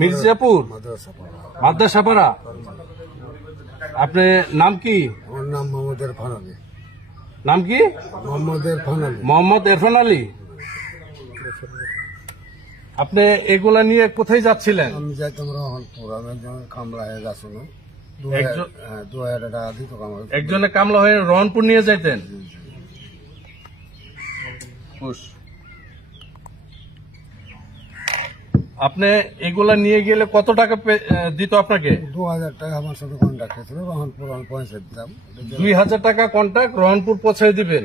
মির্জাপুর মাদ্রাসাপাড়া। আপনার নাম কি? আমার নাম মোহাম্মদ ইরফান আলী। নাম কি? মোহাম্মদ ইরফান আলী। আপনি এগুলা নিয়ে কোথায় যাচ্ছিলেন? আমি যাইতাম রহনপুর। আমি কামলা হয়ে যাচ্ছিল, 2000 টাকা দিত। একজনে কামলা হয়ে রহনপুর নিয়ে যাইতেন? আপনি এগুলা নিয়ে গেলে কত টাকা দিত আপনাকে? 2000 টাকা আমার সাথে কন্ট্যাক্ট হয়েছিল, রহনপুর আমি পৌঁছে দিতাম। 2000 টাকা কন্ট্যাক্ট, রহনপুর পৌঁছে দিবেন।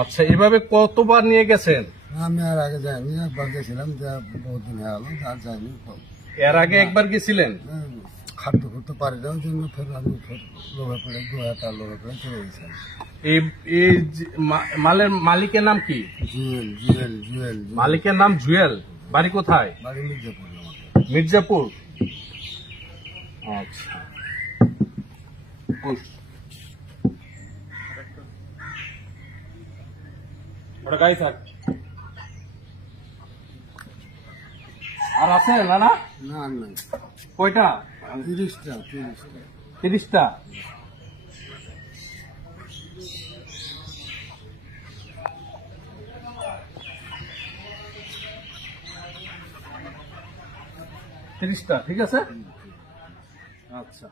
আচ্ছা, এভাবে কতবার নিয়ে গেছেন? আমি আর আগে যাইনি, একবার গেছিলাম, বহুত দিন হয়ে গেল, আর যাইনি। এর আগে একবার গেছিলেন? খাদ্য করতে পারি না, ওই জন্য ফের আমি লোভে পড়ে 2000 টাকা লোভে পড়ে চলে গেছিলাম। এই মালের মালিকের নাম কি? জুয়েল। মালিকের নাম জুয়েল। বাড়ি কোথায়? বাড়ি মির্জাপুর। মির্জাপুর। আচ্ছা, আর আছে না? না, কয়টা? 30টা। 30টা। ঠিক আছে। আচ্ছা।